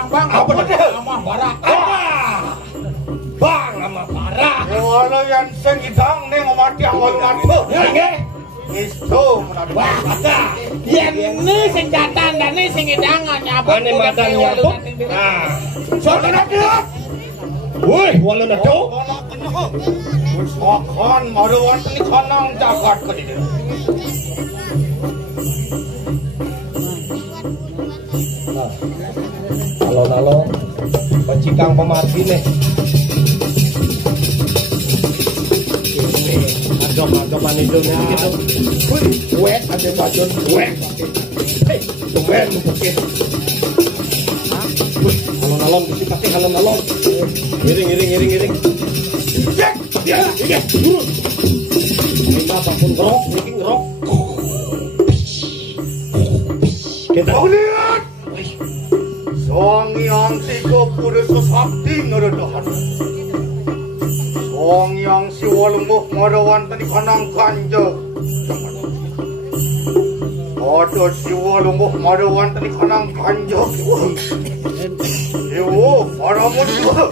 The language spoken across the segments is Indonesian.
tenang bang. Apa dia? Sama bara. Bang sama bara. Walau yang sengidang nih ngomati awal nanti. Nggih. Isto menadu. Wah, ada. Yen ini sing jatan dan ini sing hidangan nyabut. Ane madan nyabut. Nah. Soalnya nanti. Woi, walau nado. Makan maruan ini kanang jagat ke dia. Alon-alon pencikang pemargi nih. Agam-agaman hidungnya gitu. Wet ada bajon Weh. Hei, tumben mungkin. Alon-alon disipati alon-alon. Iring. Ya, ini turun. Ini apapun ngerok, ini ngerok. Kita lihat. Songyang 30 sakti ngeredahan. Songyang si walumuh marawan tadi kanang kanja. Ada si walumuh marawan tadi kanang kanja. Yo, paramun juga.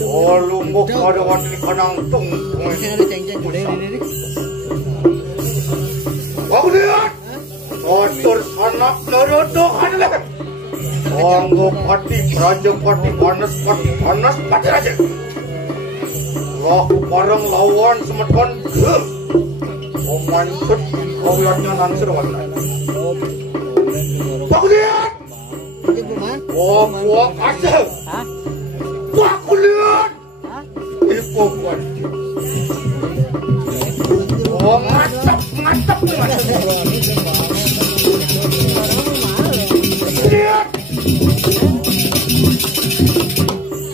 Walumuh marawan tadi kanang tung. Aku lihat. Motor sanak ngeredahan lah. Anggo pati praja pati panas aja. Lahu bareng lawan semeton ge. Omancet kawiannya nansir warna. Aku lihat. Wah aja. Wah aku lihat. Ibu kuat. Oh mantap. Lihat.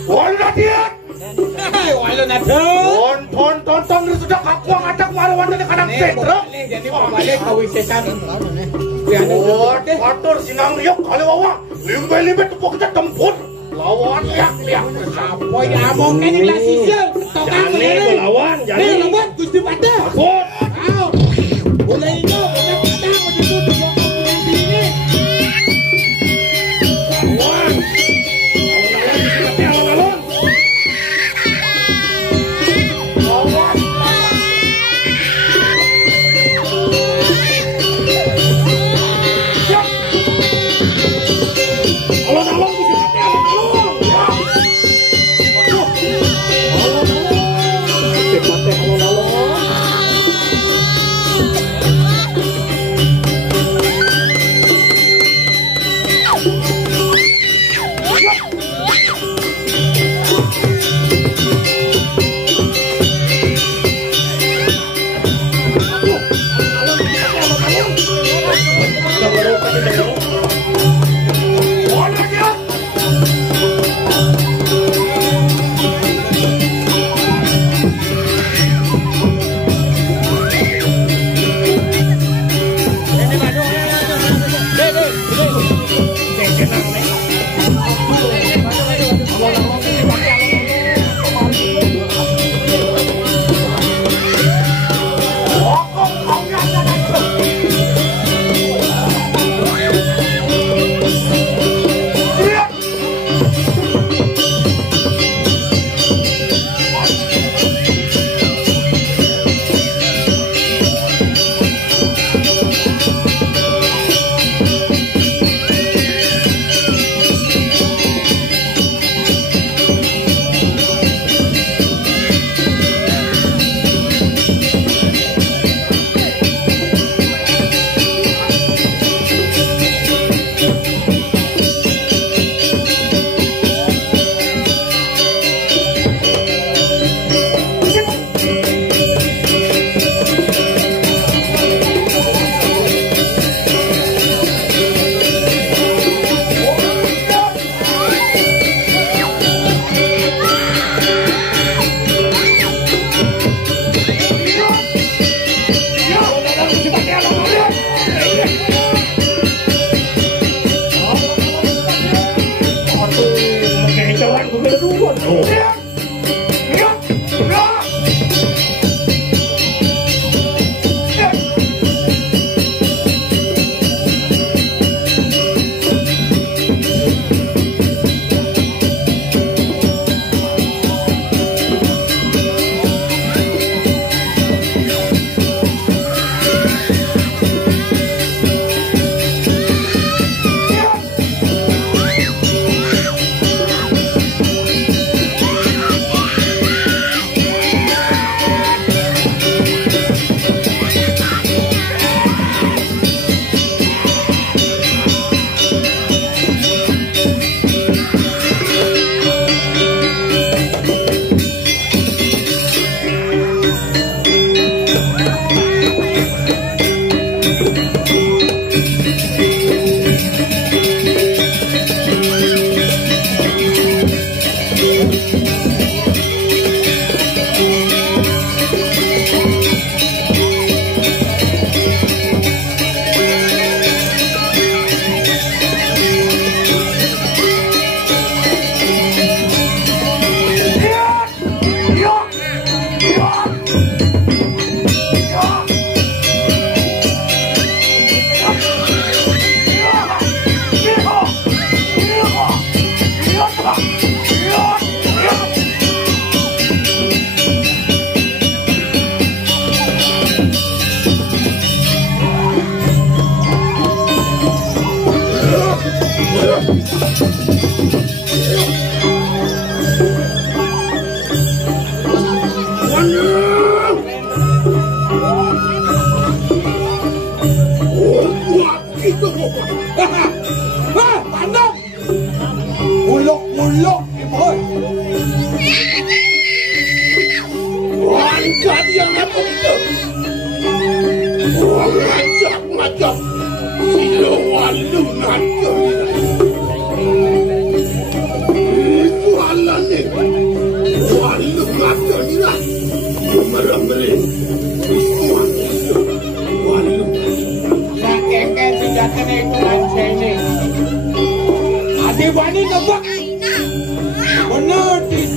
Walau lihat. Walau nado. Tonton sudah kakuang adak marawan tadi kanang setra. Jadi balik ke wisesan. Atur sinang riok kali wawa. Limbe tepuk kita tempur. Lawan liak. Apa yang amongnya ini lah sisir. Jane lawan, jane. Nih lembut Gusti Pada. Ampun. Boleh itu, boleh kita mau ditutup yang ini. Lawan. Alon-alon disipati alon-alon. Alon-alon disipati alon-alon. Disipati alon-alon. Pandang muluk boy Wancat yang apa itu? Ngajak sila walu ngajak itu halan ni walu ngajak ni lah merah-merah walu kakek sudah kena ikutan sini adik-adik nampak benar dis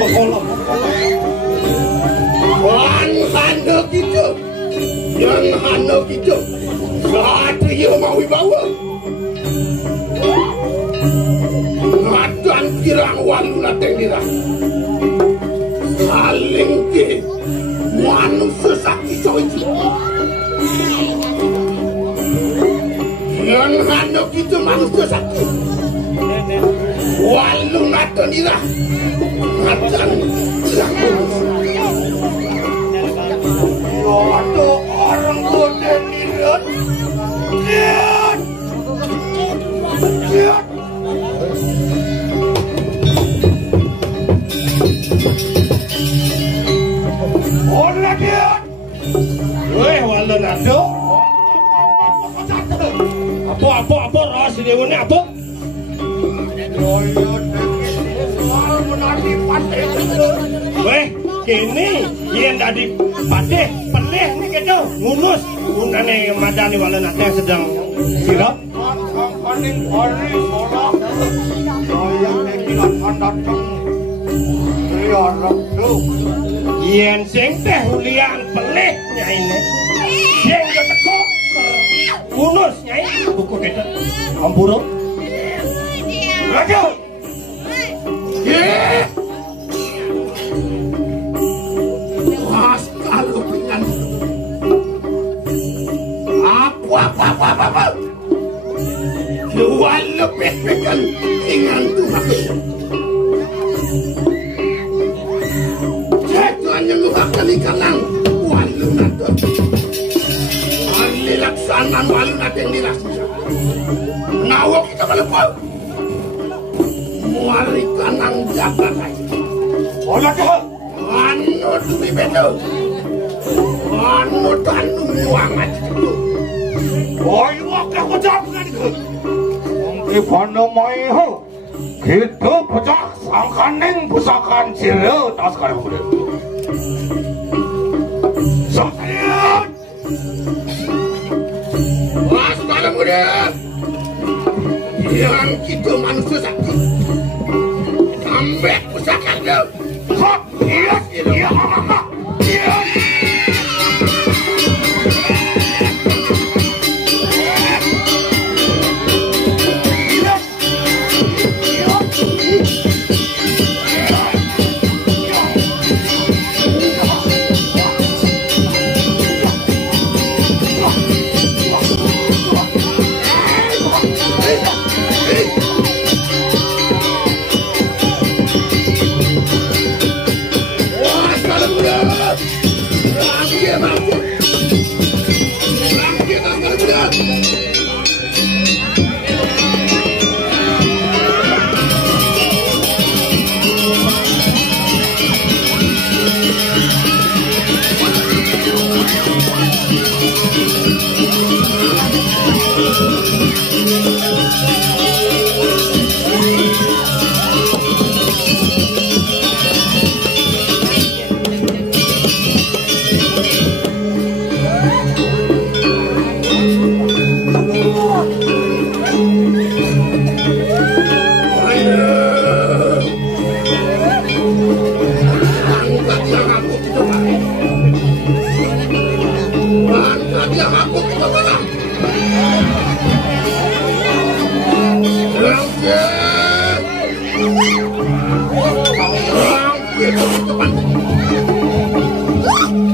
makolam handok itu yang handok itu Satria mau bawa ngadan kirang walu nateng dirang saling ke manusia sakti soji yang handok itu manusia sakti walu nateng dirang ngadan kirang manusia ada orang kode lihat orang lihat weh wala nado apa ras dewa ni apa weh kini yang tadi patih pelih ni kita ngunus gunane madani wala nate sedang sirap kaning hari sorak saya nekilan datang riarap tu yen sing teh hulian pelih nyai ne sing teko ngunus nyai buku kita ampuro laju kalau dengan apa luar lebih pekan dengan Tuhan jatuhan yang luhakan ikanang walu naton laksanan walu natin nilaksa nawak kita malepal muari kanang jabat olah kahal anu dumi betul anu tanu muangat oi wakah kocak kan ke di pano mai ho kita kocak sangkaning pusakan sila tas kare muda sakit was malam muda yang kita manusia sakit sampai pusakan dia kok iya mama iya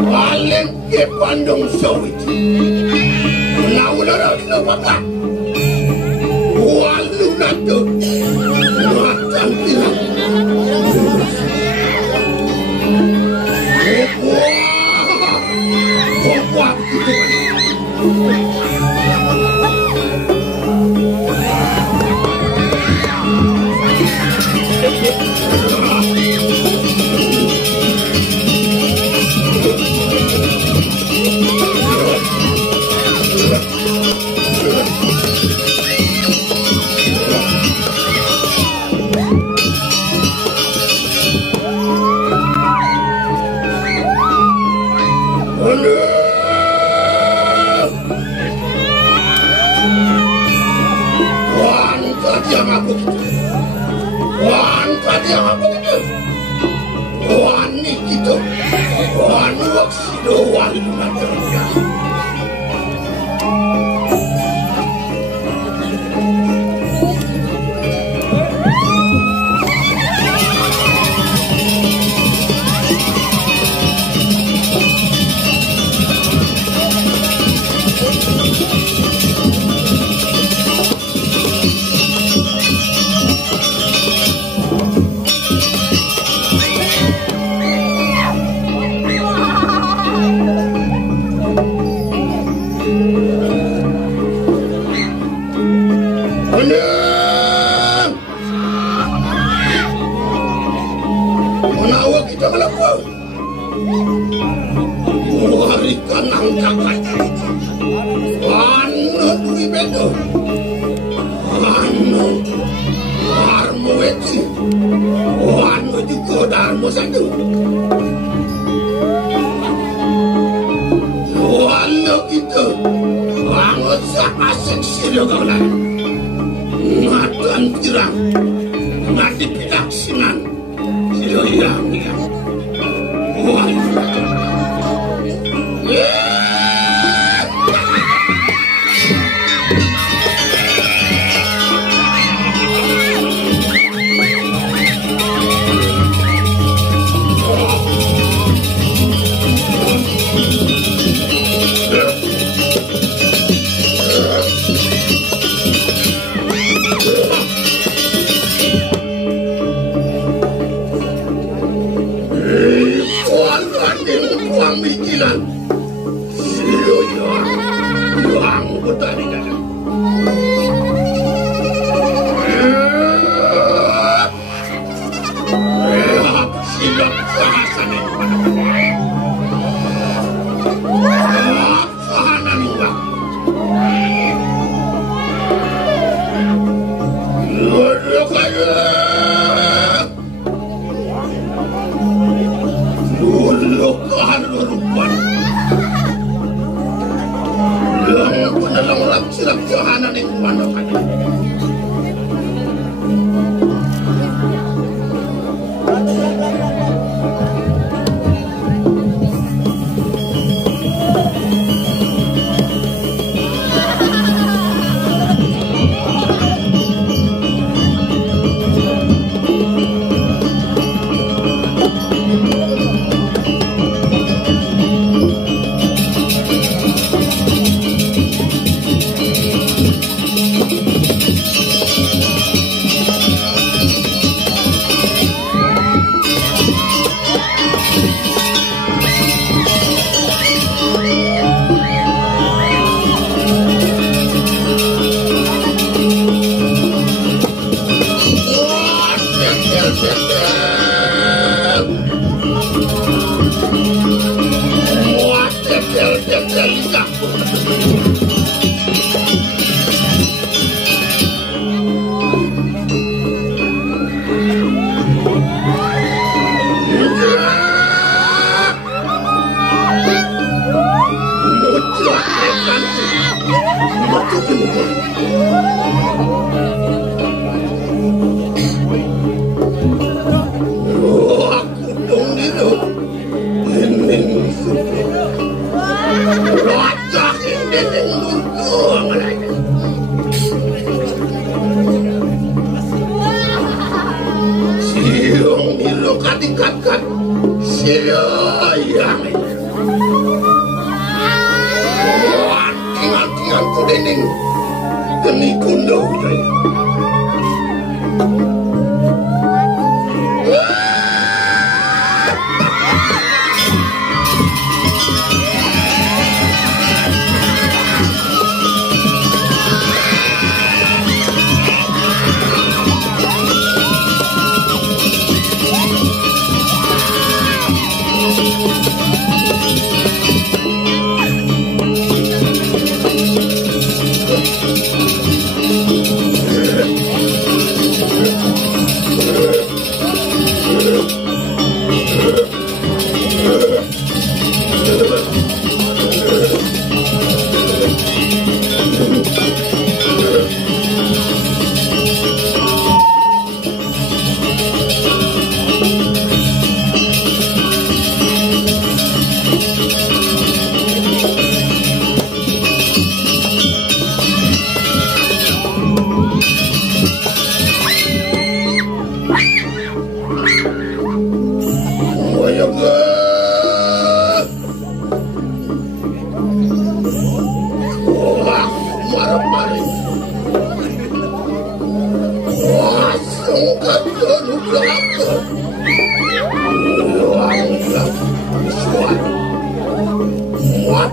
Paling ke Bandung sawit Saudara tidak apa-apa. Walu nado. Makan bilang. Wah, gitu kan. tingkatkan silayang tinggal aku dening geni kundo Wijaya.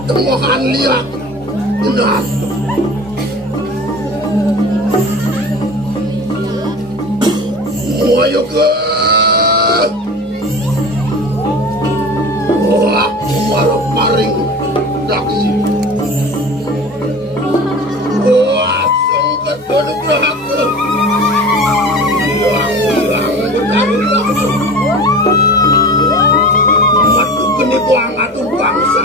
Temohan lihat benar. Ayo ke aku malah paring taksi. Langsung ke duduk rahaku yang benar-benar matu kene buang atung bangsa.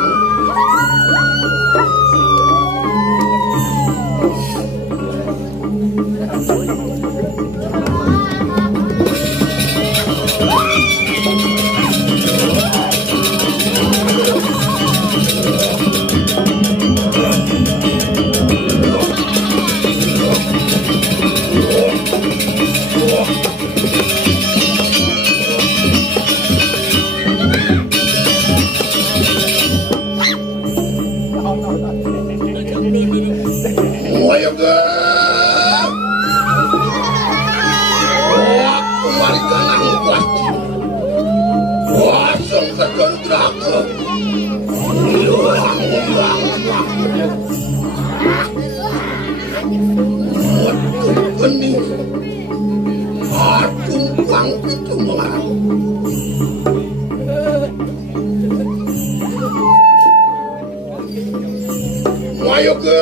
Ayo ke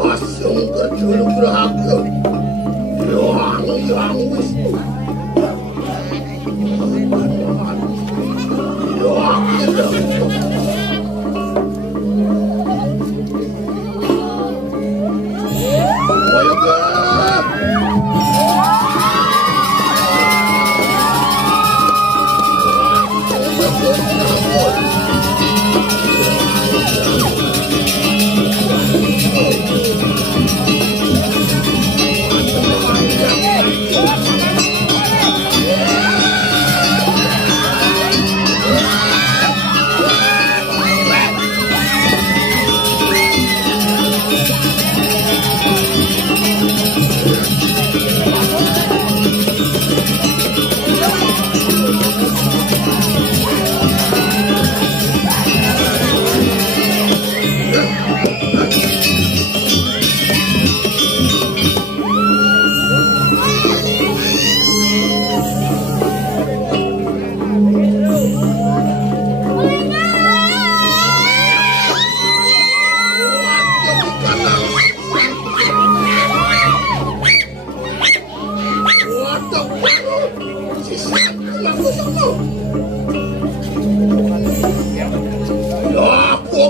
langsung ke juru beraka yang wis ayo ke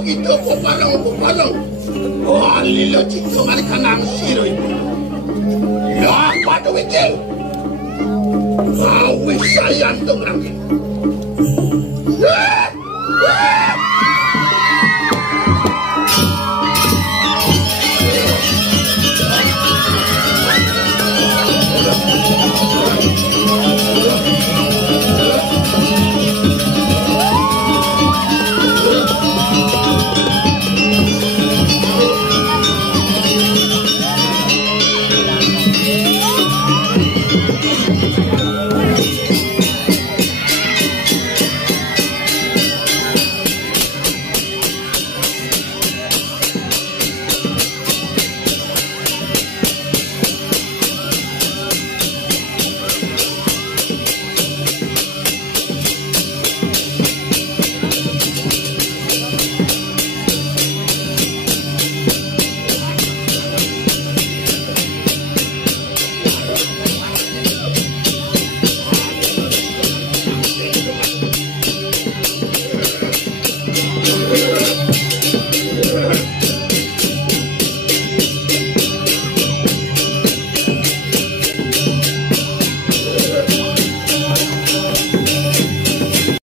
kita pepalang. Oh, lilo cito mari kanang siro itu. Ya, pada wikil. Awis sayang dong lagi.